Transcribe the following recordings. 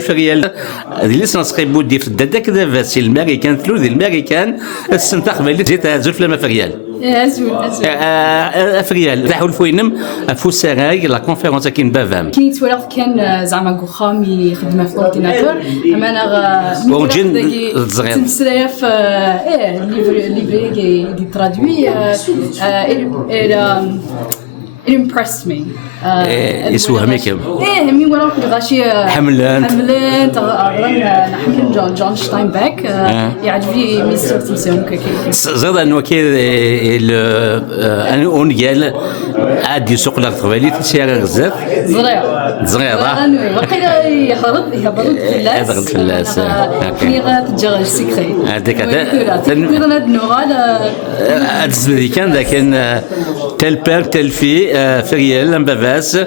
فريال اللي نسقي بودي في الدادا كذا فاسي الامريكان ثلو ذي الامريكان السنتاخ اللي زيت زوج لما فريال فريال راحوا الفوينم فوساراي لا كونفيرونس كاين بافام كي يتولى كان زعما كوخام يخدم في الاورديناتور اما انا ونجي صغير تمسلايا في ليفري دي ترادوي it impressed me. يسوهمك مي ولا غاشي حملان نحمل جون شتاينباك يعجبني ميسر تمسيهم زاد انه كي انا اونيال عاد يسوق لك تغالي تسير غزاف زغير وقيلا يهبط في اللاس كي غتجا السيكري هذاك كي غنادنوغال هاد كان لكن تل بير تل في فريال بافاس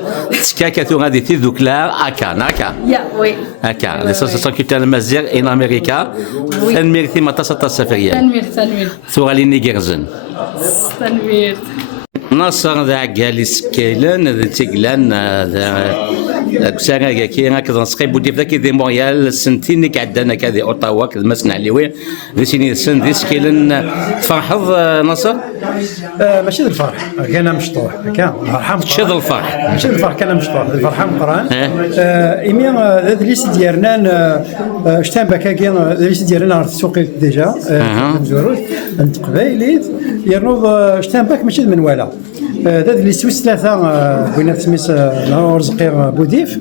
تكاكاتو غادي تذوكلا اكا يا وي اكا ليسوسياسيون كولتورال مازيغ ان امريكا تنميرتي ما تصطاس فريال تنمير ثوغالي نيغرزن تنمير نصر ذا جالس كيلان ذا تيغلان ذا كسارة كي راك نسقي بودي ذاك ذي مونيال سنتين كعدنا كذي اوتاوا كذا ما سمع لي ذي سيني سن ذي سكيلن تفرحض نصر ماشي ذا الفرح كان مشطوح كان فرحان شد الفرح ماشي الفرح كان مشطوح الفرحان مقران ايمي ذا ليس ديالنا شتان بكا كان ذا ليس ديالنا السوق ديجا مزوروت انت قبايليت يرنوض شتان باك ماشي من ولا هذا اللي سويس ثلاثه بغينا سميس نهار رزقي بوديف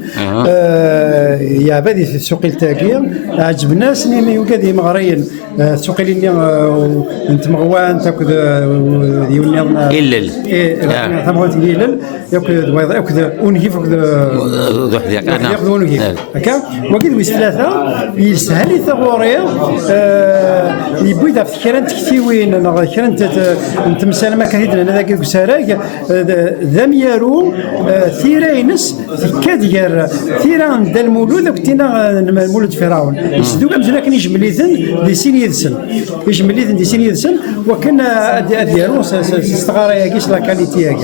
يا بادي في السوق التاكير عجبنا سنين يوكادي مغريين السوق اللي انت مغوان تاكد ديولنا إلل ثمرات إلل ياكد اونهيف ذو حذاك انا ياخذ اونهيف هكا وكيد ويس ثلاثه يسهل ثغوريا يبويدا في كرنت كتيوين كرنت نتمسال ما كاين انا ذاك كساراك ذميارو ثيرينس كادير ثيران دا المولود وكتينا المولود فرعون يسدو كمزنا كان يجمليثن دي سين يدسن يجمليثن دي سين يدسن وكان ديالو استغارا كيش لا كاليتي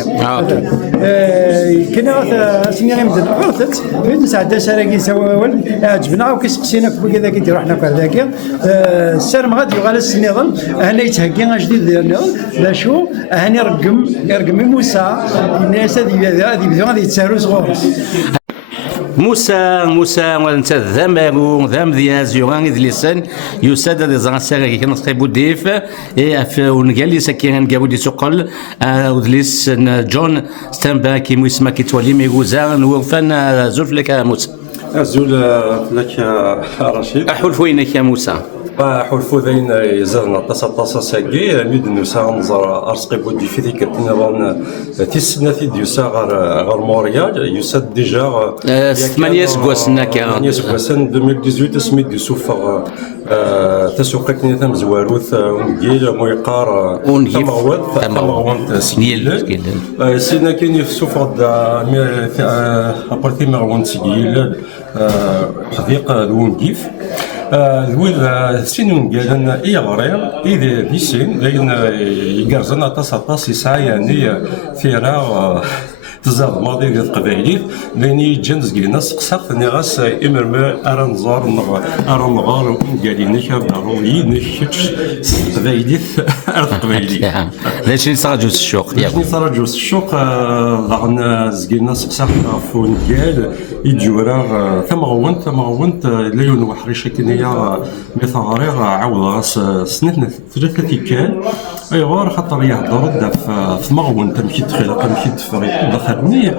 كنا سنين غيمدن غلطت نسعد ساراكي سوال عجبنا وكيسقسينا كذا كي رحنا كذاك السرم غادي يغال السنيضن هنا يتهكي جديد ديالنا لا شو هاني يرقم موسى الناس هذه بدو غادي يتسارو صغور موسى وانت ذمرو ذم دياز يوغان ذليسن يساد دي زانسير كي كنسقي بوديف اي ونقال سكين جابو دي سوقل ودليس جون ستامبا كي موسما كي تولي ميغوزا نوفان زول لك موسى زول لك رشيد احول فوينك يا موسى حلفو ذين يزرنا طاسا ساكي ميد نوسا نزر ارسقي بودي في ذيك التنظام تسنة ديوسا غير موريال يسد ديجا 8 سكواسنا كان 8 سكواسن 2018 سميت دي سوفر تسوقتني تم زواروث ونجيل مويقار تمغوانت سجيل سينا كاين في سوفر ابارتي مغوانت سجيل حديقة ونجيف الويل سينون قالن اي غرير اذا دي سين لكن يقرزنا طاس يسعى يعني ثيرا تزاد ماضي ديال القبائليت لاني جنز كينا سقسات ني غاس امرما ارنزار ارنغار قالين كابدارو ينكش قبائليت القبائليت ليش صار جوز الشوق ليش صار جوز الشوق ضعنا زكينا سقسات فون قال يجورا ثمغونت ليون وحريشه كنيا مثاريغ عاود راس سنتنا ثلاثه كان ايغار خاطر يهضر في مغون تمشي تخلق تمشي تفريق دخلني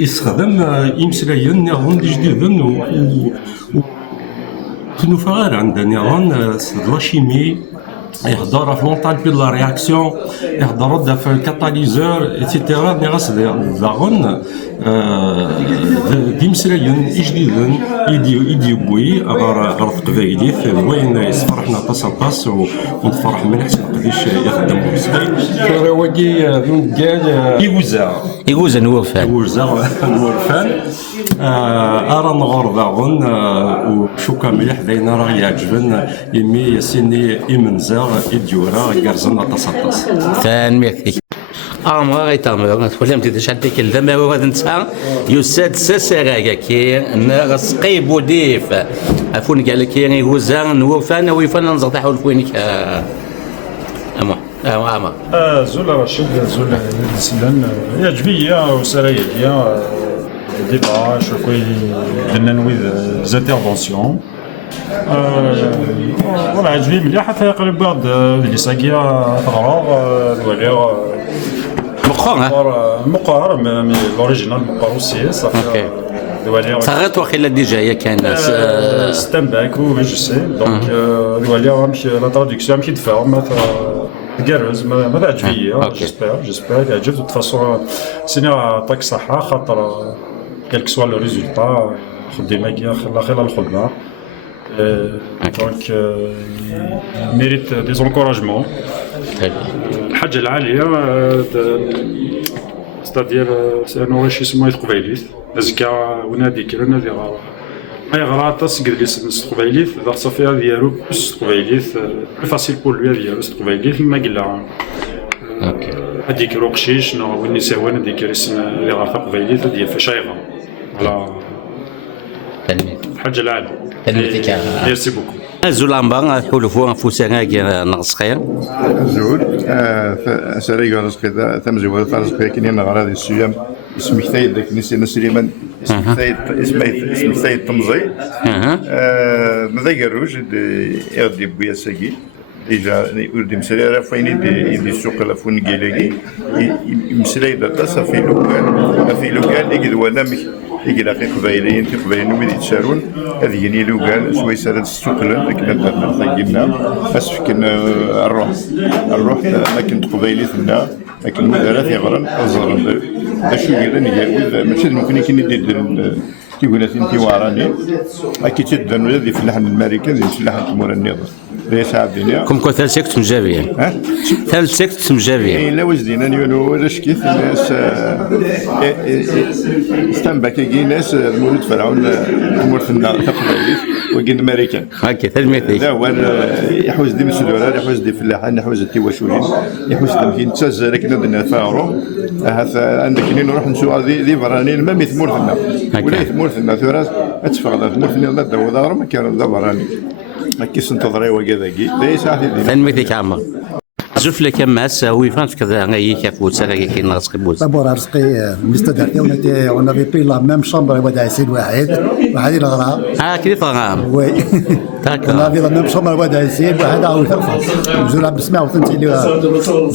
يستخدم يمسلاين نيرون جديدن و تنفعل عندنا نيرون لا شيمي يهضر في لونطال بي لا رياكسيون يهضر في الكاتاليزور ايتترا نيغاس داغون ديمسلاين جديدن يدي بوي غير تقبايليت وين يصفرحنا طاس ونتفرح من حسن قديش يخدم مسكين فراودي قال يغوزا نورفان ارى نغور داغون وشوكا مليح داينا راه يعجبن يمي سيني يمنزا يديورا يقرزنا طاس فان ميرسي ما غيتامر ولا متي شحال ديك الدم هو هذا نتا يساد سسراغا كي نغس قيب وديف عفون قال لك يعني وزان وفانا ويفانا نزغ حول فوينك اما اما زول رشيد زول السلان يعجبني وسرايا ديبا شوفي درنا نويذ زانتيرفونسيون والله عجبني مليح حتى قريب بعض اللي ساقيه تغرى دوالير مقهر مي لوريجينال مقهر وسي صافي دوالير صغرت واخيلا ديجا هي كان ستامباك و جو سي دونك دوالير ماشي لا تراديكسيون ماشي دفاع تقرز ما تعجبني جيسبر يعجب دو فاسون سيني عطاك صحه خاطر كيلك سوا لو ريزولتا خديمه كي خلال الخدمه دونك ميريت دي زونكوراجمون الحاجه العاليه ستادير سي ان اونريشيسمون تقبايليت ازكا ونادي كلا نادي غار ما يغرا تسقد لي سنس تقبايليت اذا صافي هذه ديالو بس تقبايليت بلو فاسيل بور لوي ديالو تقبايليت ما قلا هذيك روقشيش نو وين سوان هذيك رسم اللي غار تقبايليت ديال فشايغه على الحاجه العاليه ميرسي بوكو الزولامبا حلفوا فوسانا ناقص خير الزول سريع ناقص خير تمزوج ناقص خير كني نغرا هذه السيام اسمك ثايد ذاك نسينا سليمان اسمك ثايد تمزي ماذا يقروش يغدي بويا ساقي ديجا يردي مسري راه فين يدي السوق لافون كيلاكي مسري دابا صافي لوكال يقدوانا يقلاقي قبايليين في قبايلين وين يتشارون هذه يعني لوكال شويه سالت السوق لنا قلنا اسفكن الروح لكن قبايلي ثنا لكن مدارات يغرن ازرن اشو قال نجاوز ماشي ممكن يدير تيقول انت وراني اكيد تدن ولا في اللحن الامريكي في اللحن تمور النظام ليس عبدنا كم كنت سكت مجابيه ثالث سكت مجابيه لا وزدينا نيونو ولا شكيت الناس استنبك ناس مولود فرعون مورثنا تقبليت وكين امريكان هكا تلميذ لا هو يحوز دي مسدورات يحوز دي فلاحين يحوز التواشوين يحوز دي تسز لكن بدنا فارو هذا عندك نروح نشوف دي برانين ما مثمورثنا ولا مثمورثنا ثراث اتفقد مثمورثنا لا دو دار ما كانوا دبراني كيس انتظري وكذاكي ليس عادي تلميذ كامل شوف لك ماس ويفانت كذا غاي كافو ساكي كي ناقص قبوز طابور رزقي مستدار اون افي بي لا ميم شامبر ودا سيد واحد الغرام كيف غرام وي اون افي لا ميم شامبر ودا سيد واحد عاود ثلاثه زول عبد السميع وثنت اللي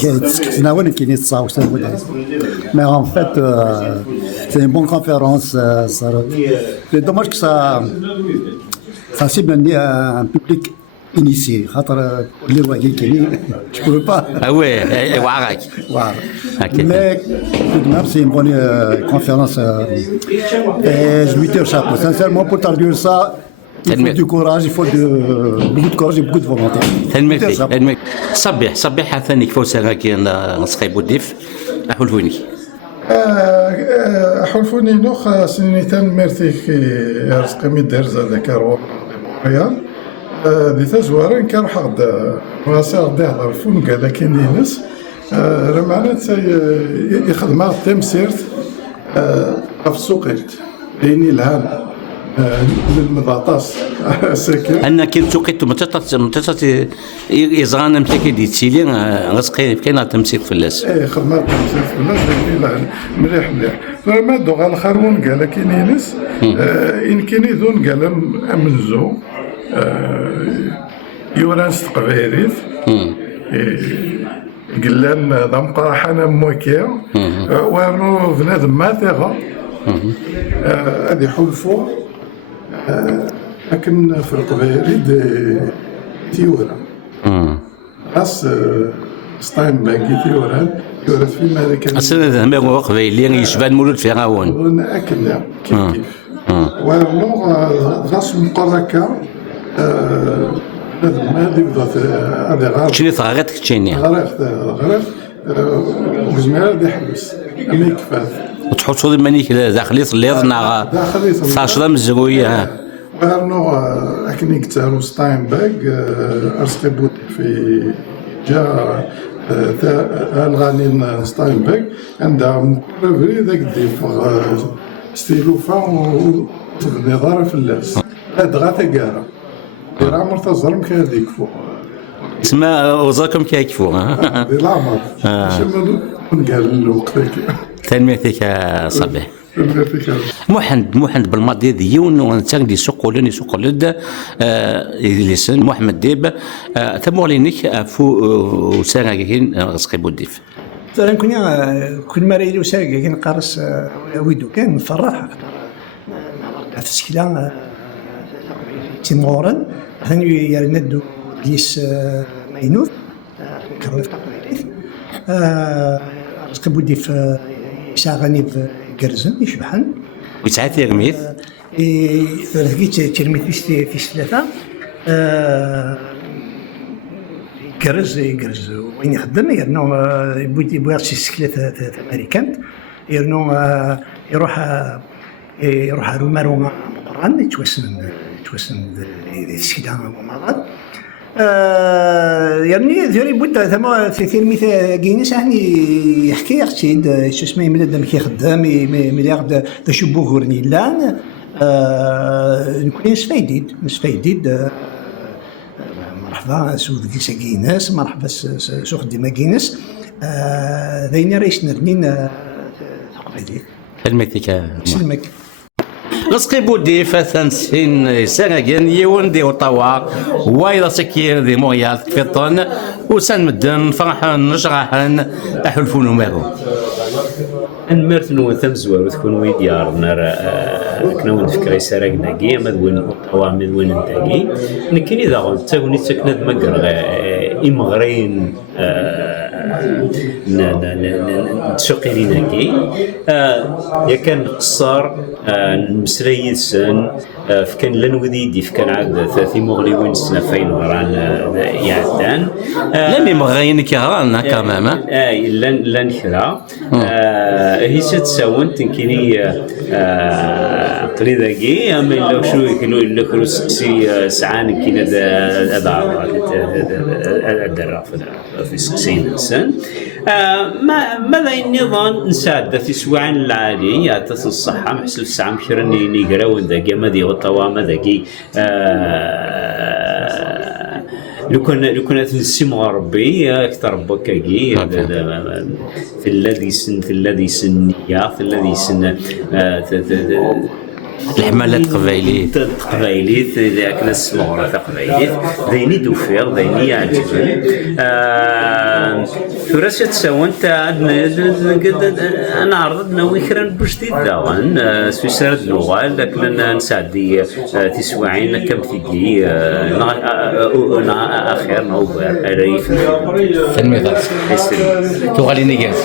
كانت سناون كاين يتصاو سنه ودا مي ان فيت سي بون كونفيرونس صارت سي دوماج كو ça cible un public initié خاطر اللي رواقي كاين جو با وي وعاك mais tout de même c'est une bonne conférence et je lui tire chapeau sincèrement pour traduire ça il faut du courage il faut beaucoup de courage et beaucoup de volonté صبح ثاني كفوسا كاين نسخي بوديف احولفوني حلفوني نوخ سنيتان ميرتي في رزقي ميدير زاد كارو ريال دي تزوارين كان حد راسي غادي يهضر فون قال لكن ينس راه معناتها يخدم تمسيرت في السوقيت بيني العام للمضاطاس ساكن انا كي توقيت متى يزغان متى دي تسيلي رزقي كاين تمسيك فلاس خدمات تمسيك فلاس مليح فما دو غال خرون قال كاين ينس ان كاين يذون قال امنزو يورانس تقبيريت قلان دمقا حنا موكيا وانو بنادم ماتيغا هادي حلفو لكن في القبائل تيورا راس ستاين باكي تيورا في مالك اصلا ما هو قبائلي يشبان مولود في غاون اكل كيف ولو راس مقركه ما دي بضات هذا غار شنو ثغرت كتشيني غرف وزمير دي حبس مي كفاف وتحطوا مانيك داخلي الليض ناغ 16 مزرويه وانو اكنيك تاعو ستاين باك ارسقي بوت في جا الغاني ستاينبيك عندها بريفري ذاك ديف ستيلو فا النظاره في اللاس هاد غاتا كارا راه مرتزرم كهذيك فوق تسمى وزاركم كيكفو دي لامر من قال الوقت تنميتك صباح محمد بالماضي ديون ونتاك دي سوقولن يلسن محمد ديب تمولينك فو ساغاكين غسقي بوديف مثلا كل ما رايلو ساغاكين قارس ويدو كان فرح تسكيلا تيمورن هني يرندو ديس ماينوث كرف غسقي بوديف ساغاني كرزن يشبحن ويتعاد يرميث لقيت ترميث في ثلاثة كرز وين يخدم يرنو يبغي شي سكلة أمريكان يرنو يروح رومارو مقران يتوسن سيدا ومرات يعني ذوري بودا ثما تلميذ كينيس يعني يحكي اختي شو اسمه يمد دم كيخدم مليار تشبو غورني لان نكون نسفايديد مرحبا سود كينيس مرحبا سو خدمه كينيس ذينا ريش نرنين تقبيلي الميتيكا سلمك غسقي بودي فثنسين سنغين يون دي وطوا وايضا سكير دي مويات كفيطون وسن مدن فرحان نجرحان احلفون ومارو نمرت نو ثمزوار وتكون ويديار نرى كنا نفكر يسارقنا كي مدون طوا مدون نتاكي نكني اذا قلت تكوني تسكن مقر امغرين نتسوقي لينا كي يا كان قصار المسري سن فكان لنوديدي فكان عاد 30 مغري وين سنه فين غران يعدان لم يمغرين كهران كمام لن كرا هي ستساون تنكيني قريده كي اما لو شو يكونوا لو سي سعان كي هذا الدرا في سكسين انسان ماذا النظام نساعد في سواعين العالي يعطس الصحة محسن الساعة مشرني نيقراون ذاكي ماذي والطوامة ذاكي لو كنا تنسمو ربي اكثر بكاكي في الذي سنية في الذي سن الحملات القبائلية إذا كنا السمورة تقبائلية ذيني دوفير ذيني يعجبن فراسة تساوان أنا عرضنا ويكران بجديد داغن سويسرا دلوغال لكن نساعدي تسواعين كم تيجي أخير نوبر أريف تنمية تغالي نيجاز